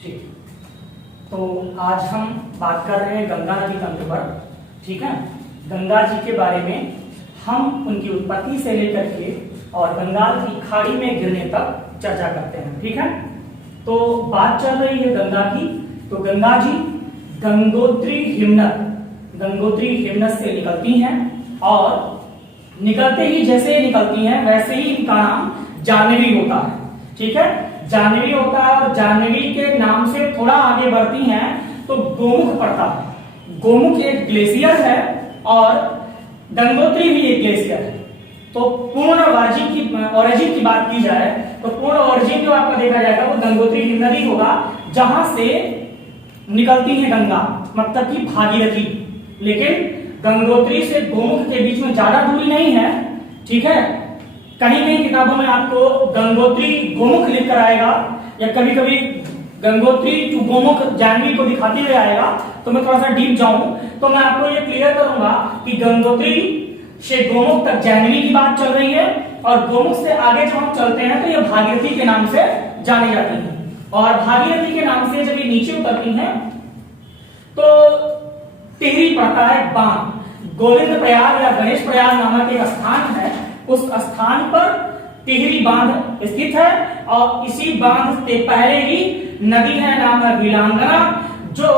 ठीक। तो आज हम बात कर रहे हैं गंगा नदी तंत्र पर। ठीक है, गंगा जी के बारे में हम उनकी उत्पत्ति से लेकर के और बंगाल की खाड़ी में गिरने तक चर्चा करते हैं। ठीक है, तो बात चल रही है गंगा की। तो गंगा जी गंगोत्री हिमनद से निकलती हैं और निकलते ही जैसे निकलती हैं वैसे ही इनका नाम जाह्नवी होता है। ठीक है, जाह्नवी होता है और जाह्नवी के नाम से थोड़ा आगे बढ़ती हैं तो गोमुख पड़ता है। गोमुख एक ग्लेशियर है और गंगोत्री भी एक ग्लेशियर है। तो पूर्ण ओरिजिन की बात की जाए तो पूर्ण ओरिजिन जो आपका देखा जाएगा वो गंगोत्री हिमनदी होगा, जहां से निकलती है गंगा, मतलब कि भागीरथी। लेकिन गंगोत्री से गोमुख के बीच में ज्यादा दूरी नहीं है। ठीक है, कहीं कहीं किताबों में आपको गंगोत्री गोमुख लिखकर आएगा या कभी कभी गंगोत्री टू गोमुख जाह्नवी को दिखाते हुए आएगा। तो मैं थोड़ा सा डीप जाऊं तो मैं आपको ये क्लियर करूंगा कि गंगोत्री से गोमुख तक जाह्नवी की बात चल रही है और गोमुख से आगे जब हम चलते हैं तो ये भागीरथी के नाम से जानी जाती है। और भागीरथी के नाम से जब ये नीचे उतरती हैं तो टिहरी पड़ता है बांध। गोविंद प्रयाग या गणेश प्रयाग नामक एक स्थान है, उस स्थान पर टिहरी बांध स्थित है और इसी बांध से पहले ही नदी है, नाम है वीरांगना, जो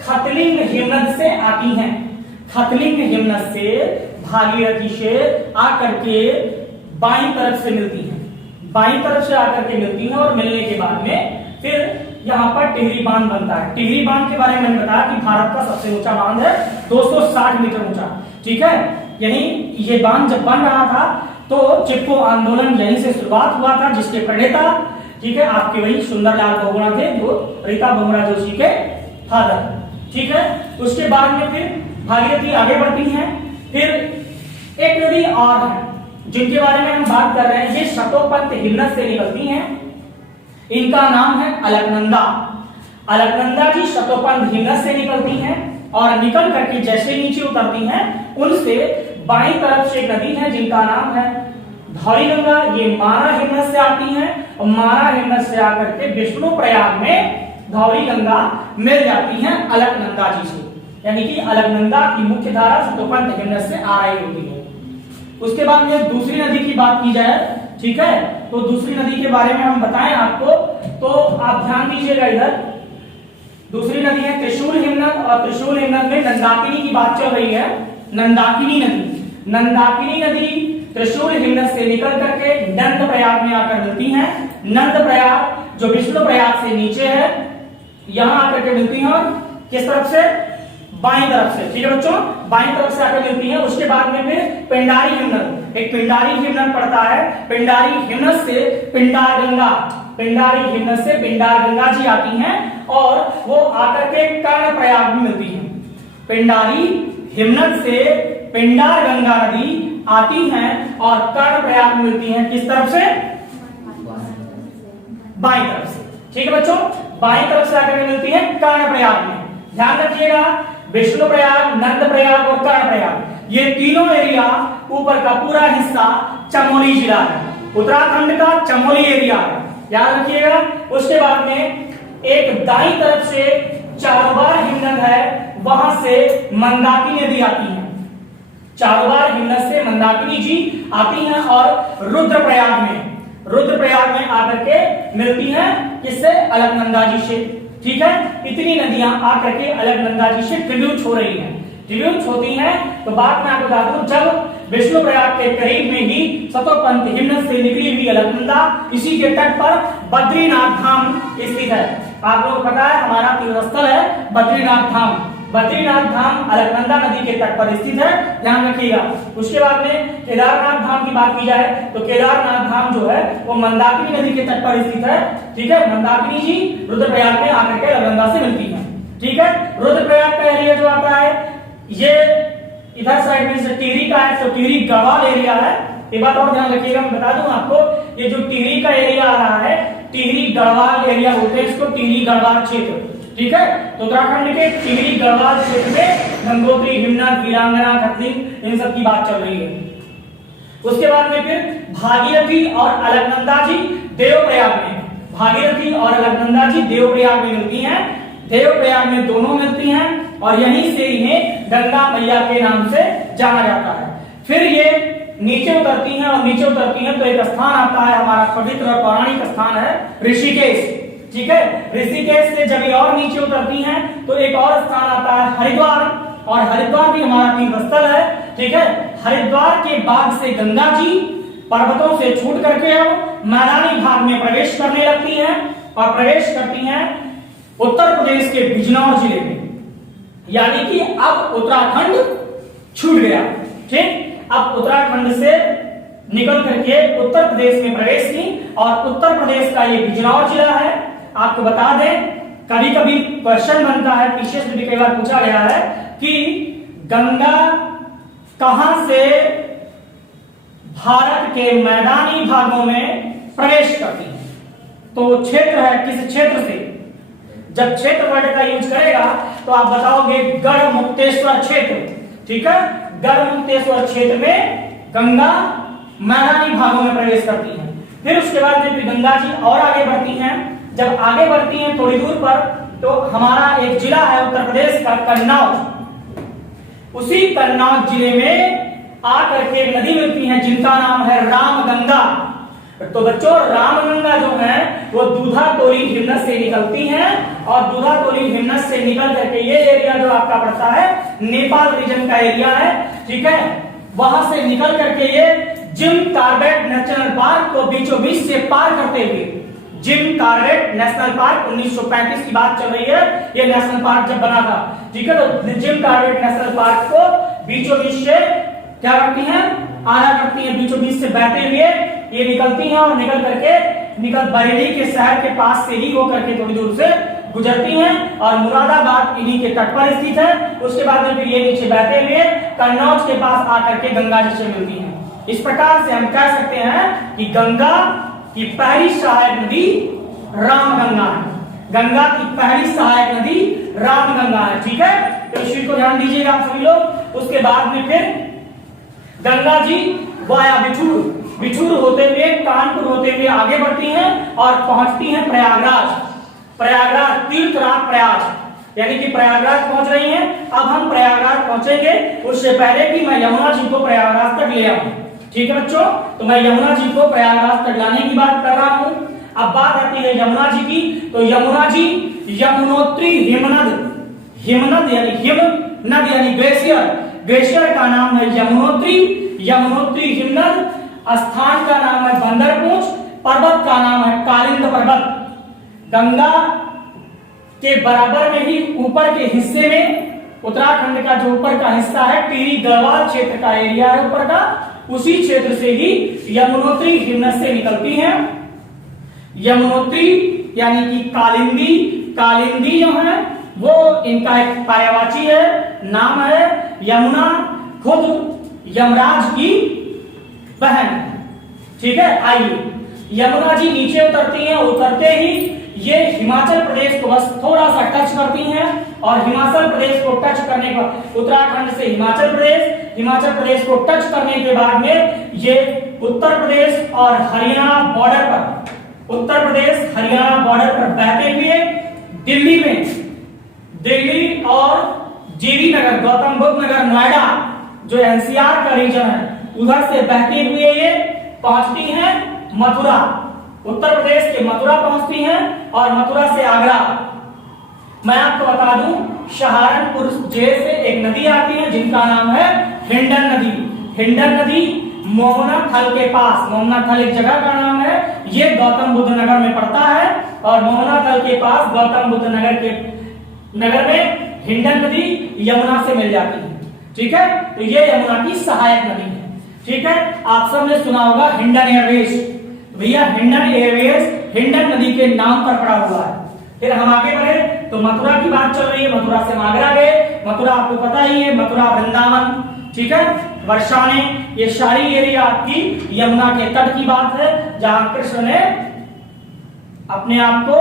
खतलिंग हिमनद से आती हैं। खतलिंग हिमनद से भागीरथी से आकर के बाईं तरफ से मिलती हैं, बाईं तरफ से आकर के मिलती हैं और मिलने के बाद में फिर यहाँ पर टिहरी बांध बनता है। टिहरी बांध के बारे में मैंने बताया कि भारत का सबसे ऊंचा बांध है, 260 मीटर ऊंचा। ठीक है, यानी ये बांध जब बन रहा था तो चिपको आंदोलन यहीं से शुरुआत हुआ था, जिसके प्रणेता ठीक है आपके वही सुंदरलाल बहुगुणा थे, जो रीता बहुगुणा जोशी के फादर। ठीक है, उसके बाद में फिर भागीरथी आगे बढ़ती हैं। फिर एक नदी और है जिनके बारे में हम बात कर रहे हैं, ये शतोपंत हिमनद से निकलती हैं। इनका नाम है अलकनंदा। अलकनंदा जी शतोपंत हिमनद से निकलती हैं और निकल करके जैसे नीचे उतरती हैं उनसे बाईं तरफ से एक नदी है जिनका नाम है धौली गंगा। ये मारा हिमनद से आती हैं और मारा हिमनद से आकर के विष्णु प्रयाग में धौली गंगा मिल जाती हैं अलकनंदा जी से। यानी कि अलकनंदा की मुख्य धारा शतोपंत हिमनद से आ रही होती है। उसके बाद में दूसरी नदी की बात की जाए, ठीक है, तो दूसरी नदी के बारे में हम बताएं आपको, तो आप ध्यान दीजिएगा इधर। दूसरी नदी है त्रिशूल हिमनद और त्रिशूल हिमनद में नंदाकिनी की बात चल रही है। नंदाकिनी नदी त्रिशूल हिमनद से निकल करके नंद प्रयाग में आकर मिलती हैं। नंद प्रयाग जो विष्णु प्रयाग से नीचे है, यहां आकर के मिलती हैं और किस तरफ से, बाईं तरफ से। ठीक है बच्चों, बाईं तरफ से आकर मिलती हैं। उसके बाद में फिर पिंडारी हिमनद, एक पिंडारी हिमनद पड़ता है। पिंडारी हिमनद से पिंडार गंगा, पिंडारी हिमनद से पिंडार गंगा जी आती हैं और वो आकर के कर्ण प्रयाग में मिलती हैं। पिंडारी हिमनद से पिंडार गंगा नदी आती हैं और कर्ण प्रयाग में मिलती हैं। किस तरफ से, बाईं तरफ से। ठीक है बच्चों, बाईं तरफ से आकर मिलती हैं कर्ण प्रयाग में। ध्यान रखिएगा, विष्णु प्रयाग, नंद प्रयाग और कर्ण प्रयाग, ये तीनों एरिया ऊपर का पूरा हिस्सा चमोली जिला है, उत्तराखंड का चमोली एरिया है, याद रखिएगा। उसके बाद में एक दाईं तरफ से चारोबार हिमनद है, वहां से मंदाकिनी नदी आती है। चारोबार हिमनद से मंदाकिनी जी आती हैं और रुद्रप्रयाग में आकर के मिलती हैं, किससे, अलकनंदा जी से। ठीक है, इतनी नदियां आकर के अलकनंदा जी से ट्रिब्यूट हो रही हैं। ट्रिब्यूट होती हैं तो बात मैं आपको बता दूं, जब विष्णु प्रयाग के करीब में ही शतोपंत हिमनद से निकली हुई अलकनंदा, इसी के तट पर बद्रीनाथ धाम स्थित है। आप लोगों को पता है हमारा तीर्थस्थल है बद्रीनाथ धाम। बद्रीनाथ धाम अलकनंदा नदी के तट पर स्थित है, ध्यान रखिएगा। उसके बाद में केदारनाथ धाम की बात की जाए तो केदारनाथ धाम जो है वो मंदाकिनी नदी के तट पर स्थित है। ठीक है, मंदाकिनी जी रुद्रप्रयाग में आकर के अलकनंदा से मिलती है। ठीक है, रुद्रप्रयाग का एरिया जो आता है ये इधर साइड में से टिहरी का है, तो टिहरी गढ़वाल एरिया है। एक बात और ध्यान रखिएगा, मैं बता दूं आपको, ये जो टिहरी का एरिया आ रहा है टिहरी गढ़वाल एरिया बोलते हैं इसको, टिहरी गढ़वाल क्षेत्र। ठीक है, तो उत्तराखंड के टिहरी गढ़वाल क्षेत्र में गंगोत्री, हिमनद, वीरांगना, खतलिंग, इन सब की बात चल रही है। उसके बाद में फिर भागीरथी और अलकनंदा जी देवप्रयाग में, भागीरथी और अलकनंदा जी देवप्रयाग में मिलती हैं, देवप्रयाग में दोनों मिलती हैं और यहीं से इन्हें गंगा मैया के नाम से जाना जाता है। फिर ये नीचे उतरती हैं और नीचे उतरती हैं तो एक स्थान आता है हमारा पवित्र और पौराणिक स्थान है ऋषिकेश। ठीक है, ऋषिकेश से जब ये और नीचे उतरती हैं तो एक और स्थान आता है हरिद्वार, और हरिद्वार भी हमारा तीर्थ स्थल है। ठीक है, हरिद्वार के बाद से गंगा जी पर्वतों से छूट करके अब मैदानी भाग में प्रवेश करने लगती हैं और प्रवेश करती हैं उत्तर प्रदेश के बिजनौर जिले में, यानी कि अब उत्तराखंड छूट गया। ठीक, अब उत्तराखंड से निकल करके उत्तर प्रदेश में प्रवेश की और उत्तर प्रदेश का ये बिजनौर जिला है। आपको बता दें, कभी कभी क्वेश्चन बनता है, पीछे से भी कई बार पूछा गया है कि गंगा कहां से भारत के मैदानी भागों में प्रवेश करती है, तो क्षेत्र है किस क्षेत्र से। जब क्षेत्र वर्ड का यूज करेगा तो आप बताओगे गढ़मुक्तेश्वर क्षेत्र। ठीक है, गढ़मुक्तेश्वर क्षेत्र में गंगा मैदानी भागों में प्रवेश करती है। फिर उसके बाद में फिर गंगा जी और आगे बढ़ती हैं। जब आगे बढ़ती हैं थोड़ी दूर पर तो हमारा एक जिला है उत्तर प्रदेश का कन्नौज, उसी कन्नौज जिले में आकर के नदी मिलती है जिनका नाम है रामगंगा। तो बच्चों रामगंगा जो है वो दूधाटोली हिमनद से निकलती हैं और दूधाटोली हिमनद से निकल करके ये एरिया जो आपका पड़ता है नेपाल रीजन का एरिया है। ठीक है, वहां से निकल करके ये जिम कॉर्बेट नेशनल पार्क को बीचों बीच से पार करते हुए, जिम कॉर्बेट नेशनल पार्क 1935 की बात चल रही है, ये नेशनल पार्क जब बना था। ठीक है, तो जिम कॉर्बेट नेशनल पार्क को बीचों बीच से क्या करती हैं, आना करती हैं, बीचों बीच से बहते हुए ये निकलती हैं और निकल करके बरेली के शहर के पास से ही होकर के थोड़ी दूर से गुजरती हैं और मुरादाबाद इन्हीं के तट पर स्थित है। उसके बाद में फिर ये नीचे बहते हुए कन्नौज के पास आकर के गंगा जी से मिलती हैं। इस प्रकार से हम कह सकते हैं कि गंगा की पहली सहायक नदी रामगंगा है। गंगा की पहली सहायक नदी रामगंगा है। ठीक है, तो इस चीज को ध्यान दीजिएगा आप सभी लोग। उसके बाद में फिर गंगा जी वाया बिठूर होते हुए कानपुर होते हुए आगे बढ़ती हैं और पहुंचती हैं प्रयागराज तीर्थराज प्रयाग, यानी कि प्रयागराज पहुंच रही हैं। अब हम प्रयागराज पहुंचेंगे, उससे पहले कि मैं यमुना जी को प्रयागराज तक ले आऊं। ठीक है बच्चों, तो मैं यमुना जी को प्रयागराज तक लाने की बात कर रहा हूं। अब बात आती है यमुना जी की, तो यमुना जी यमुनोत्री हिमनद यानी हिमनद यानी ग्लेशियर का नाम है यमुनोत्री हिमनद, स्थान का नाम है बंदरपूंछ, पर्वत का नाम है कालिंद पर्वत। गंगा के बराबर में ही ऊपर के हिस्से में उत्तराखंड का जो ऊपर का हिस्सा है टिहरी गढ़वाल क्षेत्र का एरिया है ऊपर का, उसी क्षेत्र से ही यमुनोत्री हिमनद से निकलती हैं। यमुनोत्री यानी कि कालिंदी जो है वो इनका एक पर्यायवाची है, नाम है। यमुना खुद यमराज की बहन। ठीक है, आइए यमुना जी नीचे उतरती हैं, उतरते ही ये हिमाचल प्रदेश को बस थोड़ा सा टच करती हैं और हिमाचल प्रदेश को टच करने का उत्तराखंड से हिमाचल प्रदेश को टच करने के बाद में ये उत्तर प्रदेश और हरियाणा बॉर्डर पर बहते हुए दिल्ली और जीवी नगर, गौतम बुद्ध नगर, नोएडा जो एनसीआर का रीजन है उधर से बहते हुए ये पहुंचती हैं मथुरा, उत्तर प्रदेश के मथुरा पहुंचती हैं और मथुरा से आगरा। मैं आपको बता दूं सहारनपुर जेल से एक नदी आती है जिनका नाम है हिंडन नदी मोहना थल के पास, मोहना थल एक जगह का नाम है, ये गौतम बुद्ध नगर में पड़ता है और मोहना थल के पास गौतम बुद्ध नगर में हिंडन नदी यमुना से मिल जाती है। ठीक है, तो ये यमुना की सहायक नदी है। ठीक है, आप सबने सुना होगा हिंडन एयरवेज, भैया हिंडन एयरवेज हिंडन नदी के नाम पर पड़ा हुआ है। फिर हम आगे बढ़े तो मथुरा की बात चल रही है, मथुरा से हम आगरा गए। मथुरा आपको पता ही है, मथुरा वृंदावन, ठीक है, बरसाने, ये सारी एरिया आपकी यमुना के तट की बात है जहां कृष्ण ने अपने आप को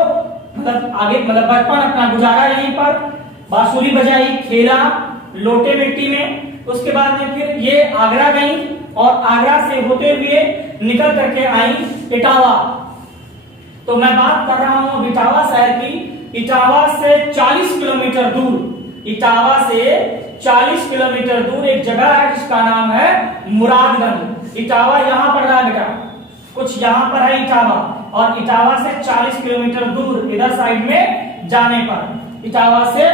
बचपन अपना गुजारा यहीं पर, बांसुरी बजाई, खेला लोटे मिट्टी में। उसके बाद में फिर ये आगरा गई और आगरा से होते हुए निकल करके आई इटावा। तो मैं बात कर रहा हूं इटावा शहर की। इटावा से 40 किलोमीटर दूर, इटावा से 40 किलोमीटर दूर एक जगह है जिसका नाम है मुरादगंज। इटावा यहां पड़ रहा है बेटा, कुछ यहां पर है इटावा, और इटावा से 40 किलोमीटर दूर इधर साइड में जाने पर, इटावा से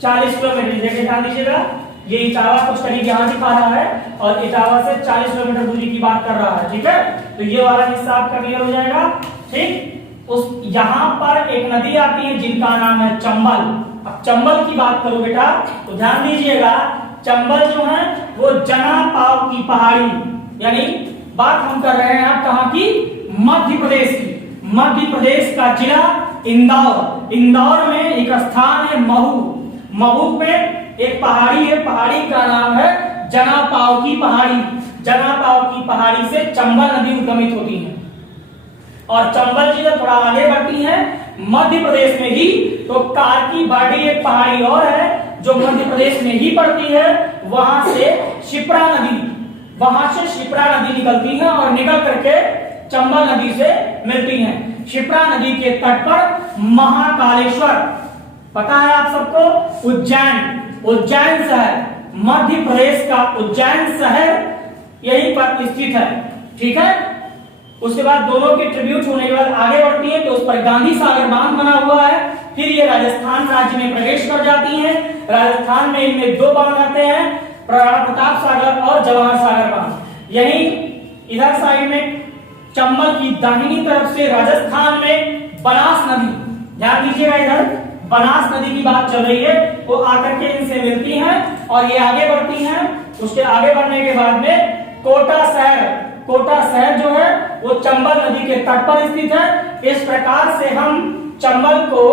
40 किलोमीटर, देखिए ध्यान दीजिएगा, ये इटावा कुछ करीब यहां दिखा रहा है और इटावा से 40 किलोमीटर दूरी की बात कर रहा है, ठीक है। तो ये वाला हिस्सा आपका क्लियर हो जाएगा, ठीक। उस यहां पर एक नदी आती है जिनका नाम है चंबल। अब चंबल की बात करो बेटा तो ध्यान दीजिएगा, चंबल जो है वो जना पाव की पहाड़ी, यानी बात हम कर रहे हैं कहां की, मध्य प्रदेश की। मध्य प्रदेश का जिला इंदौर, इंदौर में एक स्थान है महू, महू में एक पहाड़ी है, पहाड़ी का नाम है जना पाव की पहाड़ी। जना पाव की पहाड़ी से चंबल नदी उद्गमित होती है और चंबल जी जब थोड़ा आगे बढ़ती है मध्य प्रदेश में ही, तो कारकी बाड़ी एक पहाड़ी और है जो मध्य प्रदेश में ही पड़ती है। वहां से शिप्रा नदी, वहां से शिप्रा नदी निकलती है और निकल करके चंबल नदी से मिलती है। शिप्रा नदी के तट पर महाकालेश्वर, पता है आप सबको, उज्जैन, उज्जैन शहर, मध्य प्रदेश का उज्जैन शहर यहीं पर स्थित है, ठीक है। उसके बाद दोनों के ट्रिब्यूट होने के बाद आगे बढ़ती है तो उस पर गांधी सागर बांध बना हुआ है। फिर ये राजस्थान राज्य में प्रवेश कर जाती है। राजस्थान में इनमें दो बांध आते हैं, राणा प्रताप सागर और जवाहर सागर बांध। यही इधर साइड में चंबल की दाहिनी तरफ से राजस्थान में बनास नदी, ध्यान दीजिएगा इधर बनास नदी की बात चल रही है, वो आकर के इनसे मिलती हैं और ये आगे बढ़ती हैं। उसके आगे बढ़ने के बाद में कोटा शहर, कोटा शहर जो है वो चंबल नदी के तट पर स्थित है। इस प्रकार से हम चंबल को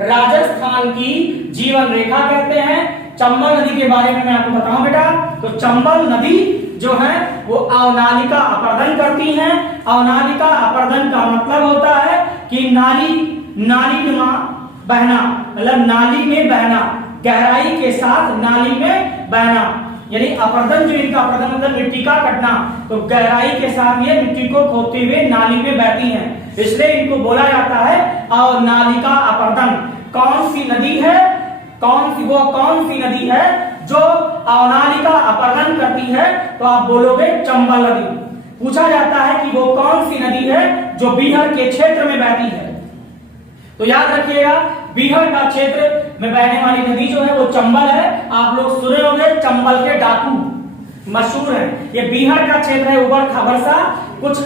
राजस्थान की जीवन रेखा कहते हैं। चंबल नदी के बारे में मैं आपको बताऊं बेटा, तो चंबल नदी जो है वो अवनालिका अपर्दन करती हैं। अवनालिका अपर्दन का मतलब होता है कि नाली नुमा बहना, मतलब नाली में बहना, गहराई के साथ नाली में बहना, यानी अपर्दन जो इनका अपर्दन मतलब मिट्टी का कटना, तो गहराई के साथ ये मिट्टी को खोदते हुए नाली में बहती हैं, इसलिए इनको बोला जाता है अवनालिका अपर्दन। कौन सी नदी है, कौन सी नदी है जो अवनालिका अपर्दन करती है, तो आप बोलोगे चंबल नदी। पूछा जाता है कि वो कौन सी नदी है जो बिहार के क्षेत्र में बहती है, तो याद रखिएगा बिहार का क्षेत्र में बहने वाली नदी जो है वो चंबल है। आप लोग सुने होंगे चंबल के डाकू, मशहूर है। ये बिहार का क्षेत्र है, ऊबड़ खाबड़ सा, कुछ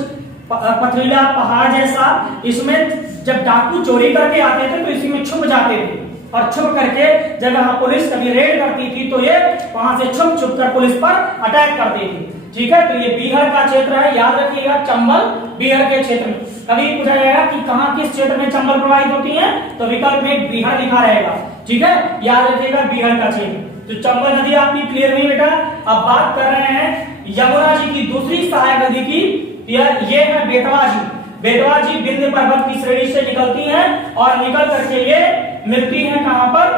पथरीला पहाड़ जैसा। इसमें जब डाकू चोरी करके आते थे तो इसी में छुप जाते थे और छुप करके जब वहां पुलिस कभी रेड करती थी तो ये वहां से छुप कर पुलिस पर अटैक करती थी, ठीक है। तो ये बिहार का क्षेत्र है, याद रखिएगा चंबल बिहार के क्षेत्र में। कभी पूछा जाएगा कि कहां किस क्षेत्र में चंबल प्रवाहित होती है, तो विकल्प में बिहार लिखा रहेगा, ठीक है, याद रखिएगा बिहार का क्षेत्र। तो चंबल नदी आपकी क्लियर हुई बेटा। अब बात कर रहे हैं यमुना जी की दूसरी सहायक नदी की, ये है बेतवा जी। बेतवा जी विंध्य पर्वत की श्रेणी से निकलती हैं और निकल करके ये मिलती हैं कहां पर,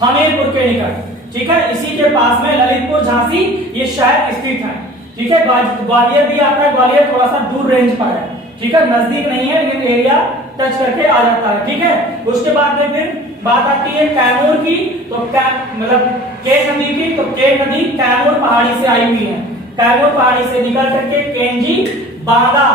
हमीरपुर के निकट, ठीक है। इसी के पास में ललितपुर झांसी ये शहर स्थित है, ठीक है। ग्वालियर भी आता है, ग्वालियर थोड़ा सा दूर रेंज पर है, ठीक है, नजदीक नहीं है लेकिन एरिया टच करके आ जाता है, ठीक है। उसके बाद में फिर बात आती है कैमूर की, तो मतलब केन नदी की, तो केन नदी कैमूर पहाड़ी से आई हुई है। कैमूर पहाड़ी से निकल करके केंजी बांदा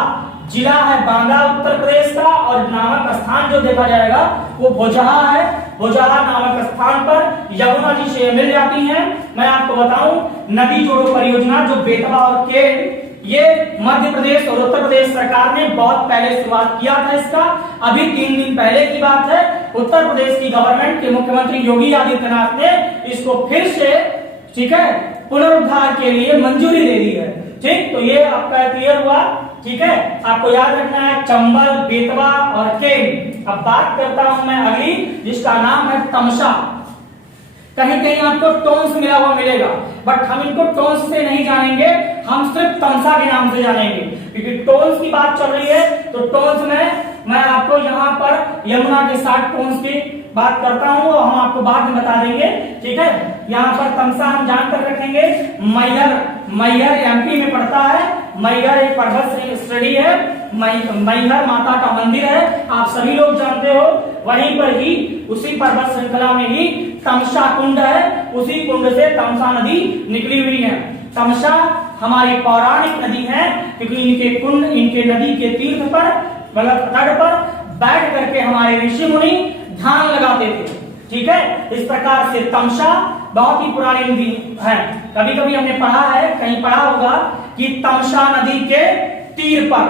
जिला है, बांदा उत्तर प्रदेश का, और नामक स्थान जो देखा जाएगा वो भोजहा है। भोजहा नामक स्थान पर यमुना जी से मिल जाती हैं। मैं आपको बताऊं नदी जोड़ो परियोजना जो बेतवा और केन, ये मध्य प्रदेश और उत्तर प्रदेश सरकार ने बहुत पहले शुरुआत किया था इसका। अभी 3 दिन पहले की बात है, उत्तर प्रदेश की गवर्नमेंट के मुख्यमंत्री योगी आदित्यनाथ ने इसको फिर से, ठीक है, पुनरुद्धार के लिए मंजूरी दे दी है, ठीक। तो ये आपका क्लियर हुआ, ठीक है। आपको याद रखना है चंबल, बेतवा और केन। अब बात करता हूं मैं अगली, जिसका नाम है तमसा। कहीं कहीं आपको टोन्स मिला हुआ मिलेगा, बट हम इनको टोन्स से नहीं जानेंगे, हम सिर्फ तमसा के नाम से जानेंगे, क्योंकि टोन्स की बात चल रही है। तो टोन्स में मैं आपको यहाँ पर यमुना के 60 टोन्स की बात करता हूँ, हम आपको बाद में बता देंगे, ठीक है। यहाँ पर तमसा हम जानकर रखेंगे। मैहर, मैहर एमपी में पड़ता है। मैहर एक पर्वत श्रेणी है मैहर माता का मंदिर है, आप सभी लोग जानते हो। वहीं पर ही उसी पर्वत श्रृंखला में ही तमसा कुंड है, उसी कुंड से तमसा नदी निकली हुई है। तमसा हमारी पौराणिक नदी है, क्योंकि इनके नदी के तीर्थ पर मतलब तट पर बैठ करके हमारे ऋषि मुनि ध्यान लगाते थे। ठीक है, इस प्रकार से तमसा बहुत ही पुरानी नदी है। कभी कभी हमने पढ़ा है, कहीं पढ़ा होगा कि तमसा नदी के तीर पर,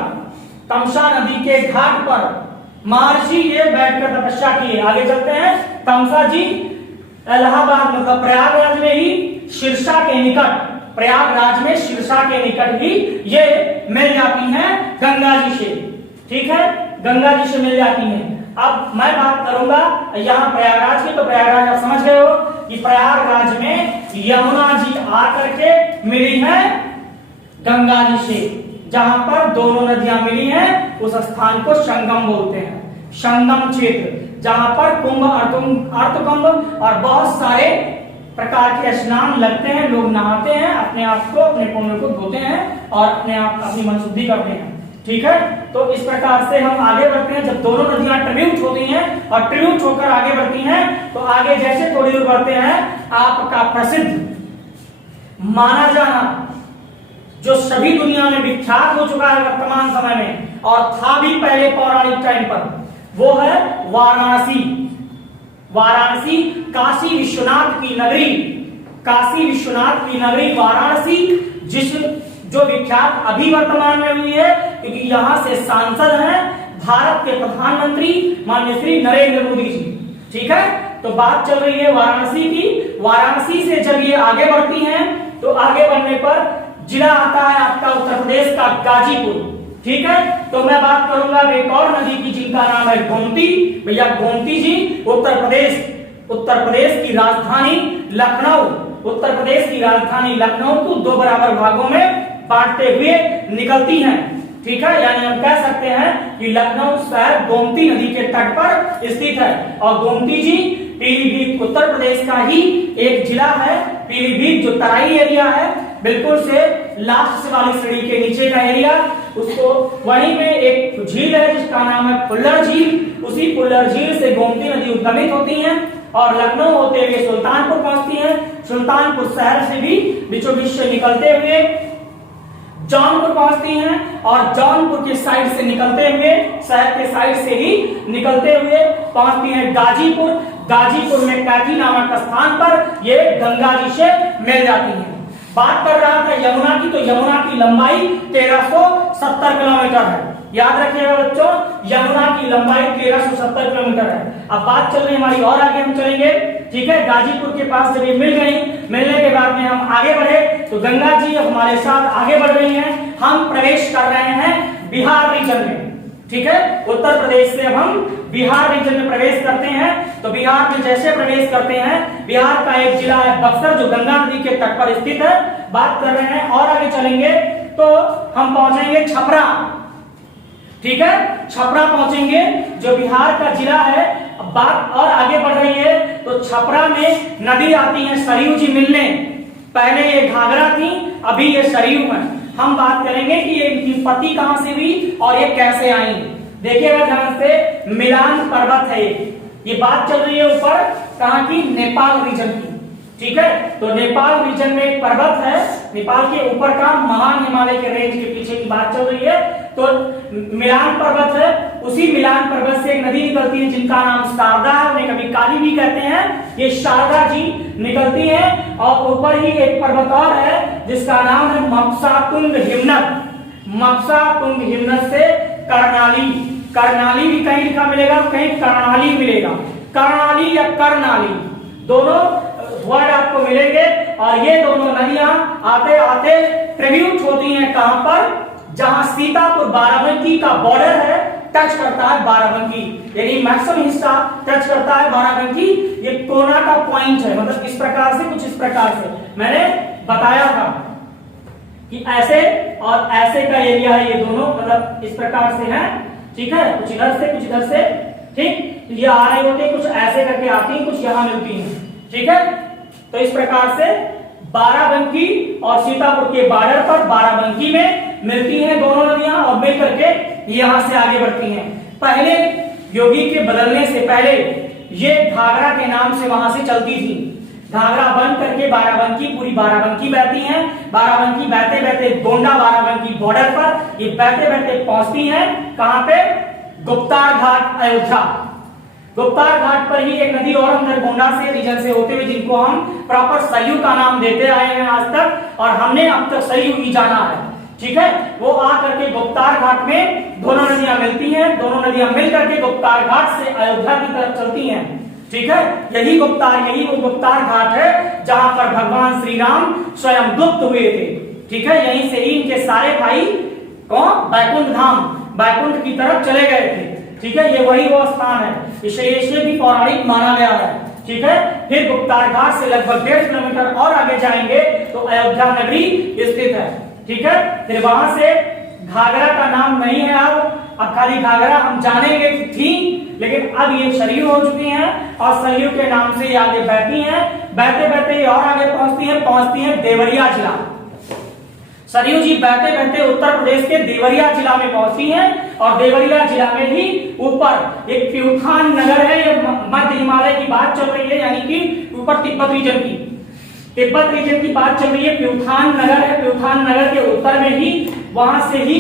तमसा नदी के घाट पर महर्षि ये बैठकर तपस्या किए। आगे चलते हैं। तमसा जी इलाहाबाद मतलब प्रयागराज में ही सिरसा के निकट, प्रयागराज में सिरसा के निकट ही ये मिल जाती हैं गंगा जी से। ठीक है, गंगा जी से मिल जाती हैं। अब मैं बात करूंगा यहाँ प्रयागराज की, तो प्रयागराज आप समझ गए हो कि प्रयागराज में यमुना जी आकर के मिली है गंगा जी से। जहां पर दोनों नदियां मिली हैं उस स्थान को संगम बोलते हैं। संगम क्षेत्र, जहां पर कुंभ, अर्धकुंभ और बहुत सारे प्रकार के स्नान लगते हैं, लोग नहाते हैं, अपने आप को, अपने पुण्य को धोते हैं और अपने आप अपनी मन शुद्धि करते हैं। ठीक है, तो इस प्रकार से हम आगे बढ़ते हैं। जब दोनों नदियां ट्रिब्यूट होती हैं और ट्रिब्यूट होकर आगे बढ़ती हैं, तो आगे जैसे थोड़ी दूर बढ़ते हैं, आपका प्रसिद्ध माना जाना जो सभी दुनिया में विख्यात हो चुका है वर्तमान समय में और था भी पहले पौराणिक टाइम पर, वो है वाराणसी। वाराणसी काशी विश्वनाथ की नगरी, काशी विश्वनाथ की नगरी वाराणसी, जिस जो विख्यात अभी वर्तमान में हुई है, क्योंकि यहां से सांसद हैं भारत के प्रधानमंत्री माननीय श्री नरेंद्र मोदी जी। ठीक है, तो बात चल रही है वाराणसी की। वाराणसी से जब ये आगे बढ़ती हैं, तो आगे बढ़ने पर जिला आता है आपका उत्तर प्रदेश का गाजीपुर। ठीक है, तो मैं बात करूंगा एक और नदी की जिनका नाम है गोमती। भैया गोमती जी उत्तर प्रदेश की राजधानी लखनऊ, उत्तर प्रदेश की राजधानी लखनऊ को दो बराबर भागों में बांटते हुए निकलती हैं। ठीक है, यानी हम कह सकते हैं कि लखनऊ शहर गोमती नदी के तट पर स्थित है। और गोमती जी पीलीभीत उत्तर प्रदेश का ही एक जिला है। पीलीभीत जो तराई एरिया है, बिल्कुल से लास्ट से वाली सीढ़ी के नीचे का एरिया, उसको वहीं में एक झील है जिसका नाम है फुल्लर झील। उसी फुल्लर झील से गोमती नदी उद्गमित होती है और लखनऊ होते हुए सुल्तानपुर पहुंचती है। सुल्तानपुर शहर से भी बीचों बीच से निकलते हुए जौनपुर पहुंचती हैं और जौनपुर के साइड से निकलते हुए, शहर के साइड से ही निकलते हुए पहुंचती हैं गाजीपुर। गाजीपुर में कैथी नामक स्थान पर ये गंगा जी से मिल जाती हैं। बात कर रहा था यमुना की, तो यमुना की लंबाई 1370 किलोमीटर है। याद रखिएगा बच्चों, यमुना की लंबाई 1370 किलोमीटर है। अब बात चल रही हमारी और आगे हम चलेंगे। ठीक है, गाजीपुर के पास जब ये मिल गई, मिलने के बाद में हम आगे बढ़े, तो गंगा जी अब हमारे साथ आगे बढ़ रही हैं। हम प्रवेश कर रहे हैं बिहार रीजन में। ठीक है, उत्तर प्रदेश से अब हम बिहार रीजन में प्रवेश करते हैं। तो बिहार में जैसे प्रवेश करते हैं, बिहार का एक जिला है बक्सर जो गंगा नदी के तट पर स्थित है। बात कर रहे हैं और आगे चलेंगे तो हम पहुंचेंगे छपरा। ठीक है, छपरा पहुंचेंगे जो बिहार का जिला है। अब बात और आगे बढ़ रही है, तो छपरा में नदी आती है सरयू जी मिलने। पहले ये घाघरा थी, अभी ये सरयू है। हम बात करेंगे कि ये इनकी उत्पत्ति कहां से हुई और ये कैसे आई। देखिएगा ध्यान से, मिलान पर्वत है ये बात चल रही है ऊपर कहां की, नेपाल रीजन की। ठीक है, तो नेपाल रीजन में एक पर्वत है, नेपाल के ऊपर का महान हिमालय के रेंज के पीछे की बात चल रही है। तो मिलान पर्वत है, उसी मिलान पर्वत से एक नदी निकलती है जिनका नाम शारदा है, उन्हें कभी काली भी कहते हैं। ये शारदा जी निकलती है और ऊपर ही एक पर्वत और है जिसका नाम है मक्सातुंग हिमनत। मक्सातुंग हिमनत से कर्णाली, कर्णाली भी कहीं लिखा मिलेगा, कहीं कर्णाली मिलेगा। कर्णाली या कर्णाली दोनों वर्ड आपको मिलेंगे। और ये दोनों नदियां आते आते ट्रिब्यूट होती हैं कहां पर, जहां सीतापुर बाराबंकी का बॉर्डर है, टच करता है बाराबंकी, यानी मैक्सिमम हिस्सा टच करता है बाराबंकी। ये कोना का पॉइंट है, मतलब इस प्रकार से, कुछ इस प्रकार से मैंने बताया था कि ऐसे और ऐसे का एरिया है, ये दोनों मतलब इस प्रकार से हैं। ठीक है, कुछ इधर से कुछ इधर से। ठीक, ये आ रही होती है, कुछ ऐसे करके आती है, कुछ यहां मिलती है। ठीक है, तो इस प्रकार से बाराबंकी और सीतापुर के बॉर्डर पर बाराबंकी में मिलती हैं दोनों नदियां और मिलकर के यहां से आगे बढ़ती हैं। पहले योगी के बदलने से पहले ये घाघरा के नाम से वहां से चलती थी। घाघरा बन करके बाराबंकी, पूरी बाराबंकी बहती हैं। बाराबंकी बहते बहते गोंडा बाराबंकी बॉर्डर पर ये बहते बहते पहुंचती हैं। कहां पे? गुप्तार घाट, अयोध्या। गुप्तार घाट पर ही एक नदी और अंदर गोंडा से रीजन से होते हुए, जिनको हम प्रॉपर सरयू का नाम देते आए हैं आज तक, और हमने अब तक सरयू ही जाना है। ठीक है, वो आकर के गुप्तार घाट में दोनों नदियां मिलती हैं। दोनों नदियां मिलकर के गुप्तार घाट से अयोध्या की तरफ चलती हैं। ठीक है, यही वो गुप्तार घाट है जहां पर भगवान श्री राम स्वयं गुप्त हुए थे। ठीक है, यहीं से ही इनके सारे भाई कौन? बैकुंठ धाम, बैकुंठ की तरफ चले गए थे। ठीक है, ये वही वो स्थान है, इसलिए इसे भी पौराणिक माना गया है। ठीक है, फिर गुप्तार घाट से लगभग 1.5 किलोमीटर और आगे जाएंगे तो अयोध्या नगरी स्थित है। ठीक है, फिर वहां से घाघरा का नाम नहीं है अब खाली घाघरा हम जानेंगे थी, लेकिन अब ये सरयू हो चुकी हैं और सरयू के नाम से ये आगे बहती हैं। बहते बहते ये और आगे पहुंचती हैं देवरिया जिला। सरयू जी बहते बहते उत्तर प्रदेश के देवरिया जिला में पहुंचती हैं, और देवरिया जिला में ही ऊपर एक प्यूठान नगर है। ये मध्य हिमालय की बात चल रही है, यानी कि ऊपर तिब्बत रीजन की बात चल रही है। प्यूठान नगर है, प्यूठान नगर के उत्तर में ही, वहां से ही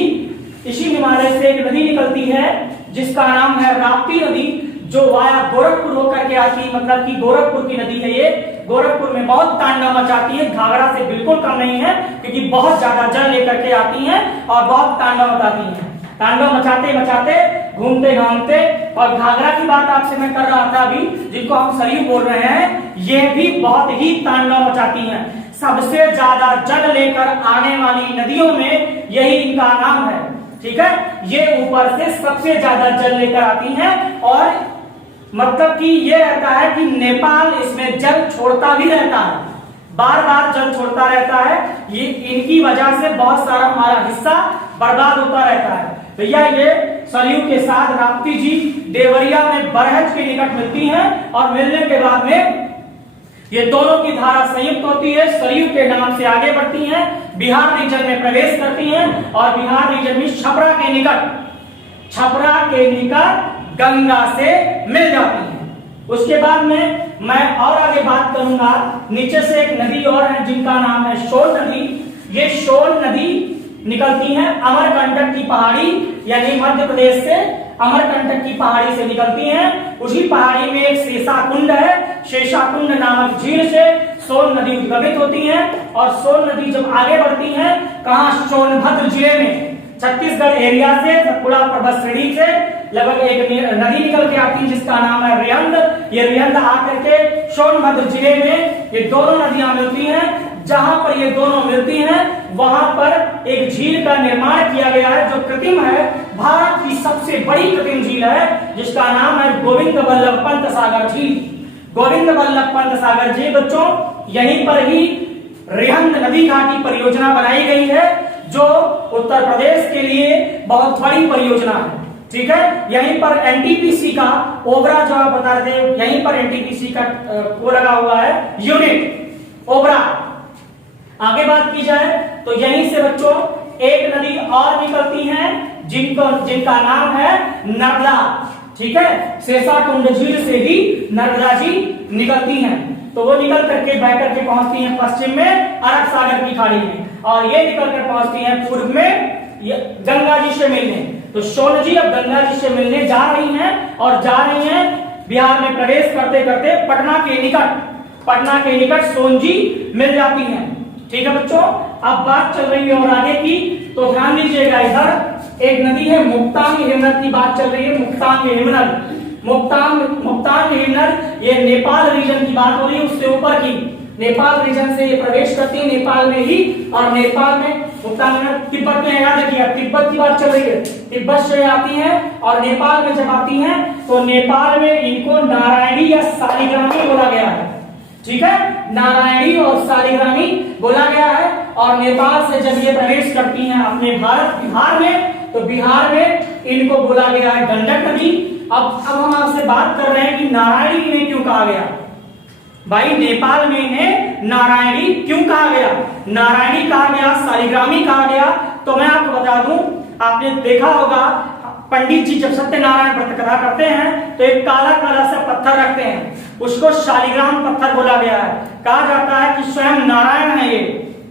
इसी हिमालय से एक नदी निकलती है जिसका नाम है राप्ती नदी, जो वाया गोरखपुर होकर के आती है। मतलब कि गोरखपुर की नदी है ये। गोरखपुर में बहुत तांडव मचाती है, घाघरा से बिल्कुल कम नहीं है, क्योंकि बहुत ज्यादा जल लेकर के आती है और बहुत तांडव मचाती है। तांडव मचाते मचाते घूमते घामते, और घाघरा की बात आपसे मैं कर रहा था अभी, जिनको हम सरयू बोल रहे हैं, ये भी बहुत ही तांडव मचाती हैं। सबसे ज्यादा जल लेकर आने वाली नदियों में यही इनका नाम है। ठीक है, ये ऊपर से सबसे ज्यादा जल लेकर आती हैं, और मतलब कि ये रहता है कि नेपाल इसमें जल छोड़ता भी रहता है, बार बार जल छोड़ता रहता है। ये इनकी वजह से बहुत सारा हमारा हिस्सा बर्बाद होता रहता है। भैया ये सरयू के साथ राप्ती जी देवरिया में बरहज के निकट मिलती हैं, और मिलने के बाद में ये दोनों की धारा संयुक्त होती है, सरयू के नाम से आगे बढ़ती हैं, बिहार रीजन में प्रवेश करती हैं, और बिहार रीजन में छपरा के निकट गंगा से मिल जाती हैं। उसके बाद में मैं और आगे बात करूंगा, नीचे से एक नदी और है जिनका नाम है शोल नदी। ये शोल नदी निकलती है अमरकंटक की पहाड़ी, यानी मध्य प्रदेश से अमरकंटक की पहाड़ी से निकलती हैं। उसी पहाड़ी में एक शेषा कुंड है, शेषा कुंड नामक झील से सोन नदी उद्गमित होती है। और सोन नदी जब आगे बढ़ती है, कहां? सोनभद्र जिले में, छत्तीसगढ़ एरिया से, सतपुड़ा पर्वत श्रेणी से लगभग एक नदी निकल के आती है जिसका नाम है रियंद। ये रियंद आकर के सोनभद्र जिले में ये दोनों नदियां मिलती हैं। जहां पर ये दोनों मिलती हैं वहां पर एक झील का निर्माण किया गया है, जो कृत्रिम है, भारत की सबसे बड़ी कृत्रिम झील है, जिसका नाम है गोविंद वल्लभ पंत सागर झील। गोविंद वल्लभ पंत सागर झील बच्चों, यहीं पर ही रिहंद नदी घाटी परियोजना बनाई गई है, जो उत्तर प्रदेश के लिए बहुत बड़ी परियोजना है। ठीक है, यहीं पर एनटीपीसी का ओबरा, जो आप बता रहे थे, यहीं पर एनटीपीसी का वो लगा हुआ है यूनिट ओबरा। आगे बात की जाए तो यहीं से बच्चों एक नदी और निकलती है जिनका नाम है नर्मदा। ठीक है, शेषाकुंड झील से ही नर्मदा जी निकलती हैं। तो वो निकल करके बह करके पहुंचती हैं पश्चिम में अरब सागर की खाड़ी में, और ये निकल कर पहुंचती हैं पूर्व में गंगा जी से मिलने। तो सोन जी अब गंगा जी से मिलने जा रही हैं, और जा रही हैं बिहार में प्रवेश करते करते पटना के निकट सोन जी मिल जाती हैं। ठीक है बच्चों, अब बात चल रही है और आगे की, तो ध्यान दीजिएगा। इधर एक नदी है मुक्तांग हिमनद की बात चल रही है। मुक्तांग हिमनद ये नेपाल रीजन की बात हो रही है, उससे ऊपर की नेपाल रीजन से ये प्रवेश करती है नेपाल में ही, और नेपाल में मुक्तांग हिमनद तिब्बत में, याद रखिएगा तिब्बत की बात चल रही है, तिब्बत से आती है और नेपाल में जब आती है तो नेपाल में इनको नारायणी या शालिग्रामी बोला गया है। ठीक है, नारायणी और शालिग्रामी बोला गया है। और नेपाल से जब ये प्रवेश करती हैं अपने बिहार में, तो बिहार में इनको बोला गया है गंडक नदी। अब हम आपसे बात कर रहे हैं कि नारायणी इन्हें क्यों कहा गया। भाई नेपाल में इन्हें नारायणी क्यों कहा गया? नारायणी कहा गया, शालिग्रामी कहा गया। तो मैं आपको बता दूं, आपने देखा होगा पंडित जी जब सत्यनारायण व्रत कथा करते हैं तो एक काला काला सा पत्थर रखते हैं, उसको शालिग्राम पत्थर बोला गया है। कहा जाता है कि स्वयं नारायण है ये,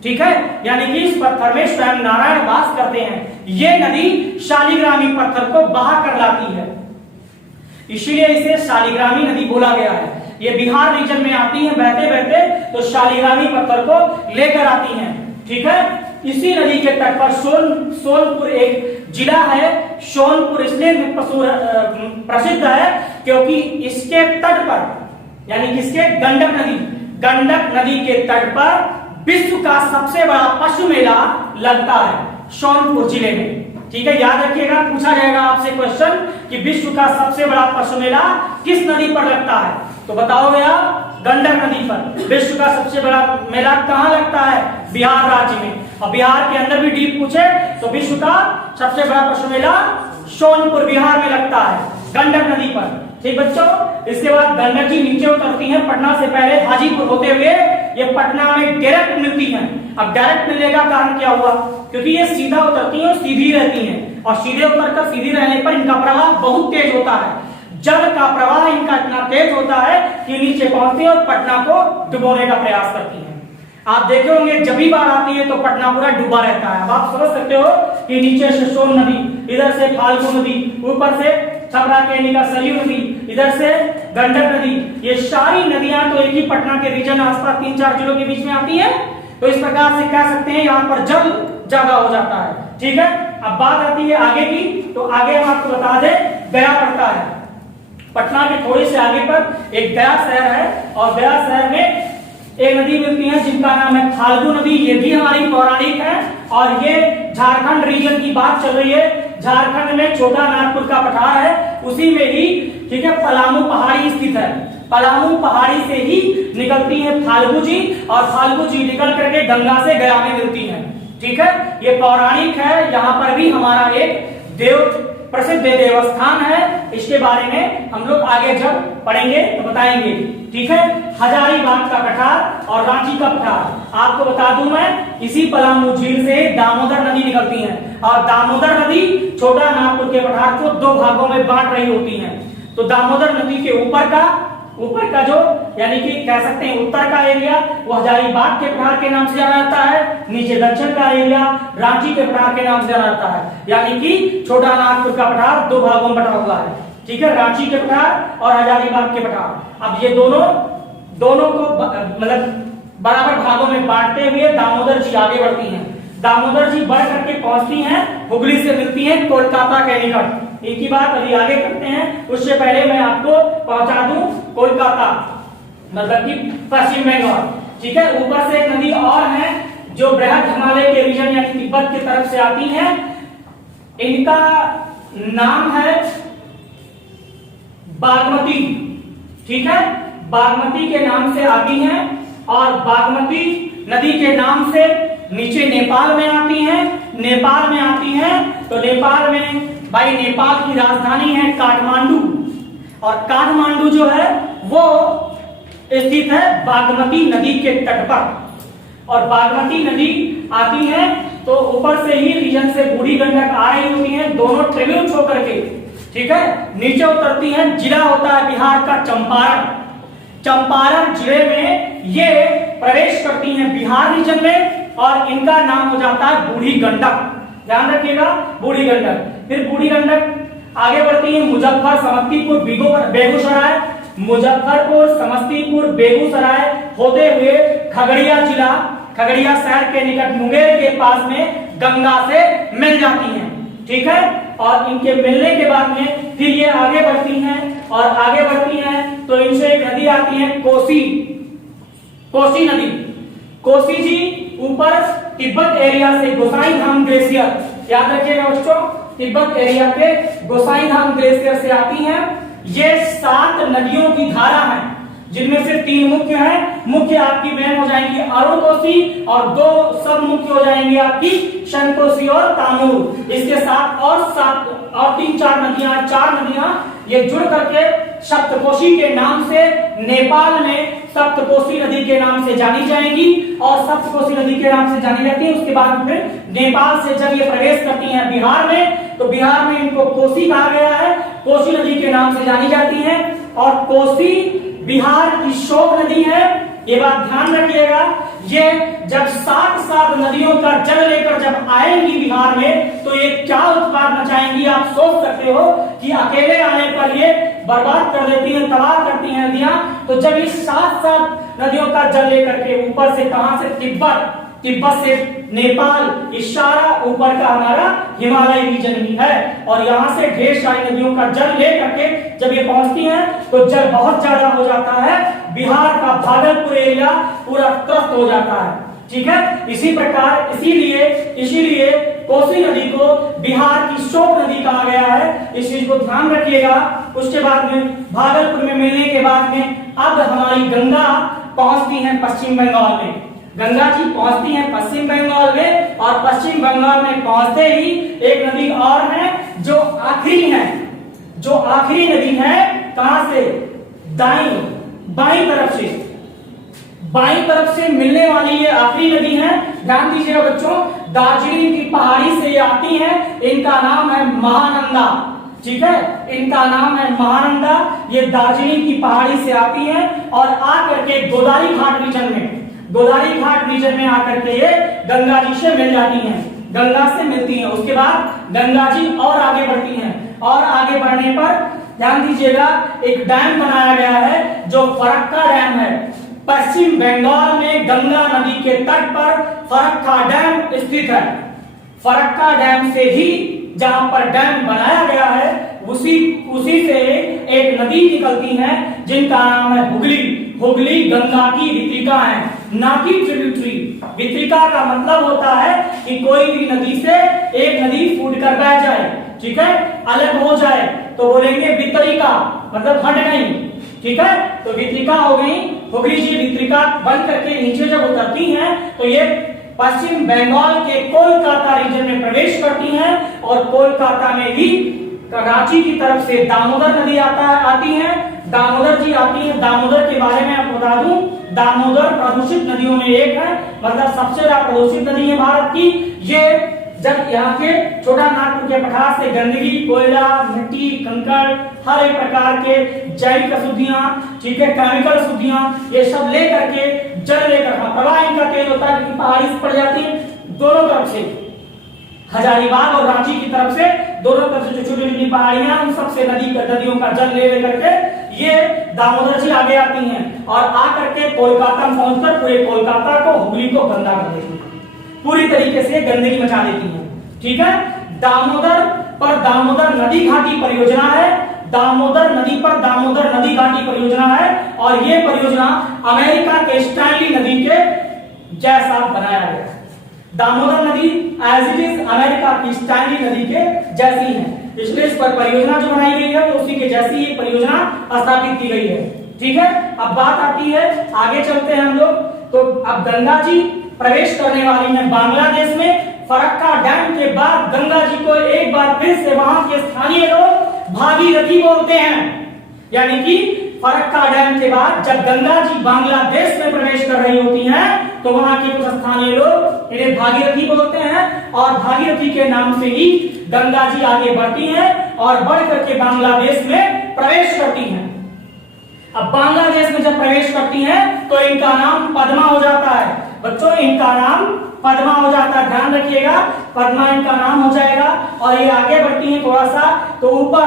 ठीक है, यानी कि इस पत्थर में स्वयं नारायण वास करते हैं। ये नदी शालिग्रामी पत्थर को बहा कर लाती है, इसीलिए इसे शालिग्रामी नदी बोला गया है। ये बिहार रीजन में आती है, बहते बहते तो शालिग्रामी पत्थर को लेकर आती हैं, ठीक है। इसी नदी के तट पर सोनपुर एक जिला है। सोनपुर इसलिए प्रसिद्ध है क्योंकि इसके तट पर, यानी किसके, गंडक नदी के तट पर विश्व का सबसे बड़ा पशु मेला लगता है सोनपुर जिले में, ठीक है। याद रखिएगा, पूछा जाएगा आपसे क्वेश्चन कि विश्व का सबसे बड़ा पशु मेला किस नदी पर लगता है, तो बताओगे आप गंडक नदी पर। विश्व का सबसे बड़ा मेला कहाँ लगता है, बिहार राज्य में, और बिहार के अंदर भी डीप पूछे तो विश्व का सबसे बड़ा पशु मेला सोनपुर बिहार में लगता है, गंडक नदी पर, ठीक बच्चों। इसके बाद गंडक जी नीचे उतरती हैं पटना से पहले हाजीपुर होते हुए, ये पटना में डायरेक्ट मिलती हैं। अब डायरेक्ट मिलने का कारण क्या हुआ, क्योंकि ये सीधा उतरती हैं और सीधी रहती हैं, और सीधे उतरकर सीधी रहने पर इनका प्रवाह बहुत तेज होता है। जल का प्रवाह इनका इतना तेज होता है कि नीचे पहुंचती है और पटना को डुबोने का प्रयास करती है। आप देखे होंगे जब भी बाढ़ आती है तो पटना पूरा डूबा रहता है। अब आप समझ सकते हो कि नीचे से सोन नदी, इधर से फाल्गु नदी, ऊपर से छपरा केनी का सरयू नदी, इधर से गंडक नदी, ये सारी नदियां तो एक ही पटना के रीजन आसपास 3-4 जिलों के बीच में आती है। तो इस प्रकार से कह सकते हैं यहाँ पर जल ज्यादा हो जाता है, ठीक है। अब बात आती है आगे की, तो आगे हम आपको बता दें गया पड़ता है। पटना के थोड़ी से आगे पर एक गया शहर है, और गया शहर में एक नदी मिलती है जिनका नाम है फाल्गु नदी। ये भी हमारी पौराणिक है, और ये झारखंड रीजन की बात चल रही है। झारखंड में छोटा नागपुर का पठार है, उसी में ही, ठीक है, पलामू पहाड़ी स्थित है। पलामू पहाड़ी से ही निकलती है फाल्गु जी, और फाल्गु जी निकल करके गंगा से गया में मिलती है, ठीक है। ये पौराणिक है, यहाँ पर भी हमारा एक प्रसिद्ध देवस्थान है। इसके बारे में हम लोग आगे जब पढ़ेंगे तो बताएंगे, ठीक है। हजारीबाग का पठार और रांची का पठार, आपको बता दूं मैं, इसी पलामू झील से दामोदर नदी निकलती है, और दामोदर नदी छोटा नागपुर के पठार को 2 भागों में बांट रही होती है। तो दामोदर नदी के ऊपर का जो, यानी कि कह सकते हैं उत्तर का एरिया, वो हजारीबाग के पठार के नाम से जाना जाता है। नीचे दक्षिण का एरिया रांची के पठार के नाम से जाना जाता है, यानी कि छोटा नागपुर का पठार 2 भागों में बटा हुआ है, ठीक है, रांची के पठार और हजारीबाग के पठार। अब ये दोनों को मतलब बराबर भागों में बांटते हुए दामोदर जी आगे बढ़ती हैं। दामोदर जी बढ़ करके पहुंचती हैं, हुगली से मिलती हैं कोलकाता के निकट। एक ही बात अभी आगे करते हैं, उससे पहले मैं आपको पहुंचा दूं कोलकाता, मतलब कि पश्चिम बंगाल, ठीक है। ऊपर से एक नदी और है जो बृहद हिमालय के रीजन यानी तिब्बत की तरफ से आती है। इनका नाम है बागमती, ठीक है, बागमती के नाम से आती हैं, और बागमती नदी के नाम से नीचे नेपाल में आती हैं। नेपाल में आती हैं तो नेपाल में भाई नेपाल की राजधानी है काठमांडू, और काठमांडू जो है वो स्थित है बागमती नदी के तट पर। और बागमती नदी आती है तो ऊपर से ही रीजन से बूढ़ी गंडक आ रही होती है, दोनों ट्रिब्यूट होकर के, ठीक है, नीचे उतरती हैं। जिला होता है बिहार का चंपारण। चंपारण जिले में ये प्रवेश करती हैं बिहार रीजन में, और इनका नाम हो जाता है बूढ़ी गंडक। ध्यान रखिएगा, बूढ़ी गंडक। फिर बूढ़ी गंडक आगे बढ़ती है मुजफ्फर, समस्तीपुर, बेगूसराय, मुजफ्फरपुर, समस्तीपुर, बेगूसराय होते हुए खगड़िया जिला, खगड़िया शहर के निकट मुंगेर के पास में गंगा से मिल जाती हैं, ठीक है। और इनके मिलने के बाद में फिर ये आगे बढ़ती हैं, और आगे बढ़ती हैं तो इनसे एक नदी आती है कोसी नदी। कोसी जी ऊपर तिब्बत एरिया से गोसाई धाम ग्लेशियर, याद रखिएगा बच्चों, तिब्बत एरिया के गोसाई धाम ग्लेशियर से आती हैं। ये 7 नदियों की धारा है, जिनमें से 3 मुख्य हैं। मुख्य आपकी बहन हो जाएंगी अरुण कोसी, और 2 सब मुख्य हो जाएंगी आपकी शनकोसी और तामूर। इसके साथ और 3-4 नदियां, 4 नदियां ये जुड़ करके सप्तकोशी के नाम से नेपाल में सप्तकोशी नदी के नाम से जानी जाएंगी, और सप्तकोशी नदी के नाम से जानी जाती है। उसके बाद फिर नेपाल से जब ये प्रवेश करती हैं बिहार में, तो बिहार में इनको कोसी कहा गया है, कोसी नदी के नाम से जानी जाती है। और कोसी बिहार की शोक नदी है, ये बात ध्यान रखिएगा। ये जब 7 नदियों का जल लेकर जब आएंगी बिहार में तो ये क्या उत्पाद मचाएंगी, आप सोच सकते हो कि अकेले आने पर ये बर्बाद कर देती है, तबाह करती है नदियां। तो जब इस 7 नदियों का जल लेकर के ऊपर से, कहां से, तिब्बत से नेपाल, इशारा ऊपर का हमारा हिमालय रीजन ही है, और यहाँ से ढेर सारी नदियों का जल ले करके जब ये पहुंचती हैं तो जल बहुत ज्यादा हो जाता है, बिहार का भागलपुर एरिया पूरा त्रस्त हो जाता है। ठीक है, इसी प्रकार इसीलिए कोसी नदी को बिहार की शोक नदी कहा गया है, इस चीज को ध्यान रखिएगा। उसके बाद में भागलपुर में मिलने के बाद में अब हमारी गंगा पहुंचती है पश्चिम बंगाल में। गंगा जी पहुंचती है पश्चिम बंगाल में, और पश्चिम बंगाल में पहुंचते ही एक नदी और है जो आखिरी नदी है, कहां से, बाईं तरफ से मिलने वाली ये आखिरी नदी है। ध्यान दीजिएगा बच्चों, दार्जिलिंग की पहाड़ी से ये आती है, इनका नाम है महानंदा। ठीक है, इनका नाम है महानंदा, ये दार्जिलिंग की पहाड़ी से आती है और आकर के गोदावरी घाट रीजन में आकर के ये गंगा जी से मिल जाती हैं, गंगा से मिलती हैं। उसके बाद गंगा जी और आगे बढ़ती हैं, और आगे बढ़ने पर ध्यान दीजिएगा एक डैम बनाया गया है जो फरक्का डैम है। पश्चिम बंगाल में गंगा नदी के तट पर फरक्का डैम स्थित है। फरक्का डैम से ही जहां पर डैम बनाया गया है उसी से एक नदी निकलती है जिनका नाम है हुगली गंगा की वितरिका है, ना कि ट्रिब्यूटरी। वितरिका का मतलब होता है कि कोई भी नदी से एक नदी फूट कर बह जाए, ठीक है, अलग हो जाए तो बोलेंगे वितरिका, मतलब हट गई। ठीक है, तो वितरिका हो गई, हुगली जी वितरिका बन करके नीचे जब उतरती हैं तो ये पश्चिम बंगाल के कोलकाता रीजन में प्रवेश करती हैं, और कोलकाता में ही कराची की तरफ से दामोदर नदी आती है, दामोदर जी आती है। दामोदर के बारे में आपको बता दूं, दामोदर प्रदूषित नदियों में एक है, मतलब सबसे ज्यादा प्रदूषित नदी है भारत की। ये जब यहाँ के छोटा नागपुर के पठार से गंदगी, कोयला, मिट्टी, कंकड़, हर एक प्रकार के जैविक अशुद्धियां, ठीक है, केमिकल अशुद्धियां, ये सब लेकर के जल लेकर प्रवाह इनका तेज होता है, पहाड़ी से पड़ जाती है दोनों तरफ से, हजारीबाग और रांची की तरफ से दोनों तरफ से जो छोटी छोटी पहाड़ियां, उन सबसे नदियों का जल ले करके ये दामोदर जी आगे आती हैं और आकर के कोलकाता में पहुंचकर पूरे कोलकाता को, हुगली को गंदा कर देती है, पूरी तरीके से गंदगी मचा देती है। ठीक है, दामोदर नदी घाटी परियोजना है, दामोदर नदी पर दामोदर नदी घाटी परियोजना है, और ये परियोजना अमेरिका के स्टैनली नदी के जैसा बनाया गया है। दामोदर नदी एज इट इज अमेरिका की स्टैनली नदी के जैसी है, इसलिए इस पर परियोजना जो बनाई गई है वो उसी के जैसी ये परियोजना स्थापित की गई है। ठीक है, अब बात आती है, आगे चलते हैं हम लोग। तो अब गंगा जी प्रवेश करने वाली है बांग्लादेश में। फरक्का डैम के बाद गंगा जी को एक बार फिर से वहां के स्थानीय लोग भागीरथी बोलते हैं, यानी कि फरक्का डैम के बाद जब गंगा जी बांग्लादेश में प्रवेश कर रही होती हैं तो वहां के कुछ स्थानीय लोग इन्हें भागीरथी बोलते हैं, और भागीरथी के नाम से ही गंगा जी आगे बढ़ती हैं और बढ़ करके बांग्लादेश में प्रवेश करती हैं। अब बांग्लादेश में जब प्रवेश करती हैं तो इनका नाम पद्मा हो जाता है। बच्चों, इनका नाम पद्मा हो जाता है, ध्यान रखिएगा, पद्मा इनका नाम हो जाएगा। और ये आगे बढ़ती हैं थोड़ा सा तो ऊपर,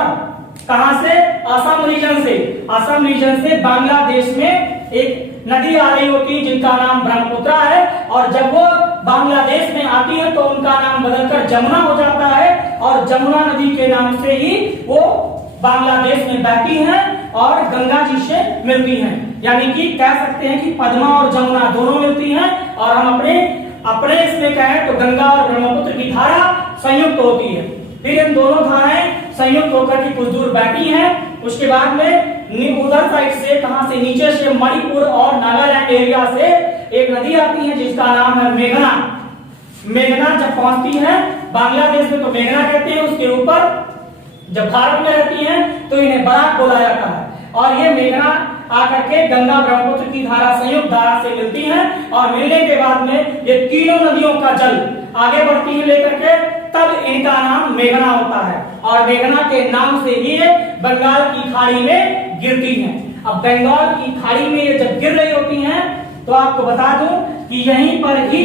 कहां से, असम रीजन से बांग्लादेश में एक नदी आ रही होती है जिनका नाम ब्रह्मपुत्र है, और जब वो बांग्लादेश में आती है तो उनका नाम बदलकर जमुना हो जाता है, और जमुना नदी के नाम से ही वो बांग्लादेश में बहती हैं और गंगा जी से मिलती हैं। यानी कि कह सकते हैं कि पद्मा और जमुना दोनों मिलती हैं, और हम अपने इसमें कहें तो गंगा और ब्रह्मपुत्र की धारा संयुक्त होती है। फिर इन दोनों धाराएं संयुक्त होकर के कुछ दूर बहती हैं। उसके बाद में उधर साइड से, कहां से, नीचे से मणिपुर और नागालैंड एरिया से एक नदी आती है जिसका नाम है मेघना। मेघना जब पहुंचती है बांग्लादेश में तो मेघना कहते हैं, उसके ऊपर जब भारत में रहती हैं तो इन्हें बराक बोला जाता है, और ये मेघना आकर के गंगा ब्रह्मपुत्र की धारा संयुक्त धारा से मिलती हैं, और मिलने के बाद में ये तीनों नदियों का जल आगे बढ़ती है लेकर के तब इनका नाम मेघना होता है और मेघना के नाम से ही ये बंगाल की खाड़ी में गिरती हैं। अब बंगाल की खाड़ी में ये जब गिर रही होती हैं तो आपको बता दूं कि यहीं पर ही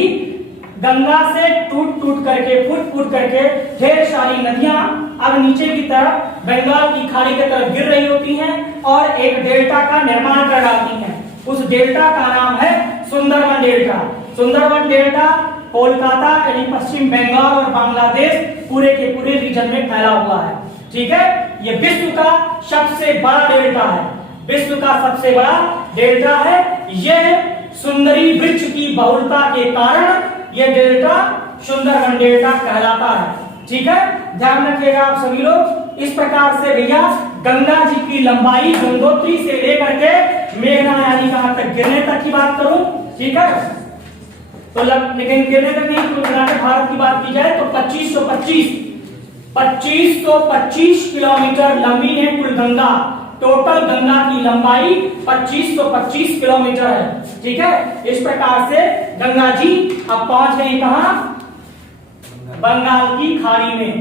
गंगा से टूट टूट करके फूट फूट करके ढेर सारी नदियां अब नीचे की तरफ बंगाल की खाड़ी की तरफ गिर रही होती हैं और एक डेल्टा का निर्माण कर डालती हैं। उस डेल्टा का नाम है सुंदरबन डेल्टा। सुंदरबन डेल्टा कोलकाता यानी पश्चिम बंगाल और बांग्लादेश पूरे के पूरे रीजन में फैला हुआ है। ठीक है, ये विश्व का सबसे बड़ा डेल्टा है, विश्व का सबसे बड़ा डेल्टा है। यह सुंदरी वृक्ष की बहुलता के कारण यह डेल्टा सुंदरबन डेल्टा कहलाता है। ठीक है, ध्यान रखिएगा आप सभी लोग। इस प्रकार से भैया गंगा जी की लंबाई गंगोत्री से लेकर के मेघना यानी कहां तक गिरने तक की बात करूं, ठीक है, तो लेकिन गिरने तक नहीं, कुल मिलाकर भारत की बात की जाए तो 2525 किलोमीटर लंबी है कुल गंगा। टोटल गंगा की लंबाई 2525 किलोमीटर है। ठीक है, इस प्रकार से गंगा जी अब पहुंच गई कहां? बंगाल की खाड़ी में।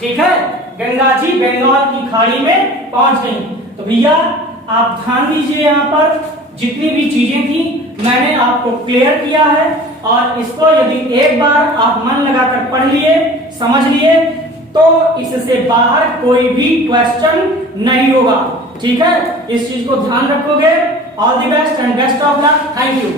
ठीक है, गंगा जी बंगाल की खाड़ी में पहुंच गई। तो भैया आप ध्यान दीजिए, यहां पर जितनी भी चीजें थी मैंने आपको क्लियर किया है और इसको यदि एक बार आप मन लगाकर पढ़ लिए, समझ लिए तो इससे बाहर कोई भी क्वेश्चन नहीं होगा। ठीक है, इस चीज को ध्यान रखोगे। All the best and best of luck. Thank you.